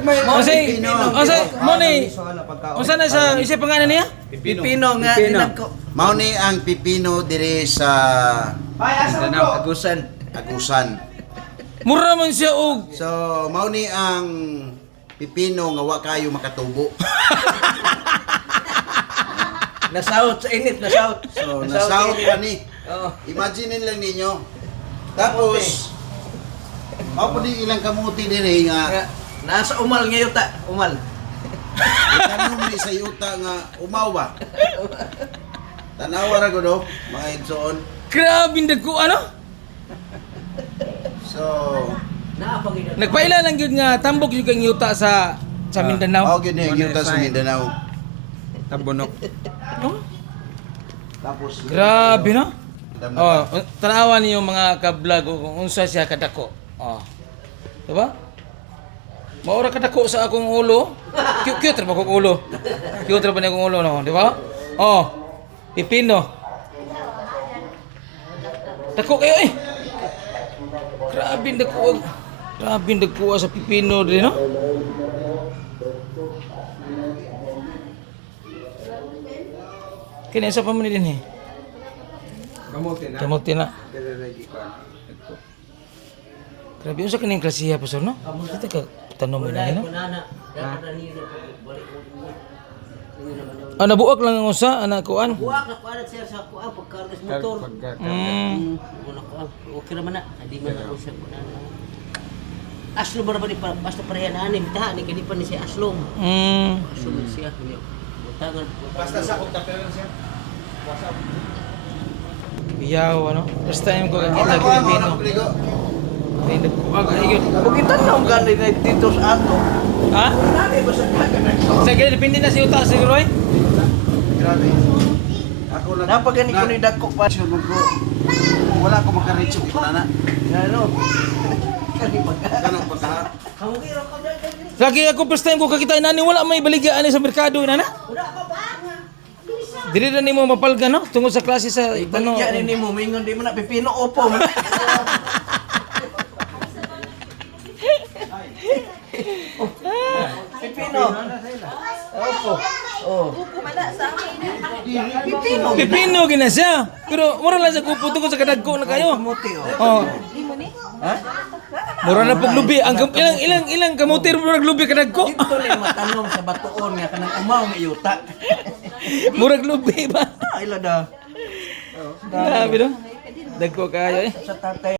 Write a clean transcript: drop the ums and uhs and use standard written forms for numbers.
may mo ni. Unsa na sa isa pangalan niya? pipino nga dinagko. Mao ni ang pipino diri sa Agusan. Agusan. Mura man siya og So mao ni ang pipino nga wa kayo makatubo. Nasahot sa init, nasahot. So nasahot pa ni. Oo. Imagine lang ninyo. Tapos mao pa di ilang kamuti diri nga Nasa umal ngayon ta, umal. itanong ni sa yuta nga umaw ba. Tanawa ra gud mga igsoon. grabe dagko ano? So Nagpaila lang gyud nga tambok yung kang yuta sa Mindanao. mao gyud ni yuta sa Mindanao. Tabunok. Oh, Tapos grabe no? Dam na Oh, tanawa niyo mga ka-vlog kung unsa siya kadako. Oh. Diba? Maura kadako sa akong ulo. Cute ra ba akong ulo? Cute ra ba ni akong ulo no, di ba? Oh. Pipino. Dako kayo eh. Grabe dako. Grabe dako sa pipino din no. Kini sa pa man din eh. Kamote na. Kamote na. Dere lagi ko. Grabe unsa kining klasiya pa no? Kita ka tanong mo na no. Nabuak lang ang usa anak kuan. Buwak na kuan siya sa kuan pagkargas motor. Wala kuan. Okay naman na. Hindi man ako siya kuan. Aslom ba ni basta parehan ani bitaha ni kini pa ni si Aslom. Aslom siya. Butangan. Basta sa kung tapero siya. Iyaw ano. First time ko kakita Pilipino. Hindi ko agayod. Kung kita nang gani dito sa ato. Ha? Nani ba sa kaganan? Sa gaya depende na si uta siguro eh. grabe. Ako lang Napagani ko ni dagko pa. sure ko. Wala ko makareach ko na. Ano? Kani pagka. Kanang pagka Kamugiro ko dyan. Lagi ako first time ko kakita nani wala may baligyan sa merkado nana. Wala ka ba? Dili na nimo mapalga no tungod sa klase sa ano. Baligyan ni mo mingon di mo na pipino opo. Pipino. Opo. Oh. Pipino. Pipino gina siya. Pero mura lang sa kupo tungod sa kadagko na kayo. Kamuti oh. Oh. Ha? Mura na pag lubi. Ang ilang kamutir murag lubi kadagko. Dito ni matanong sa batuon nga kanang umaw nga yuta. Murag lubi ba? Ila da. Grabe no. Dagko kayo eh. Sa tatay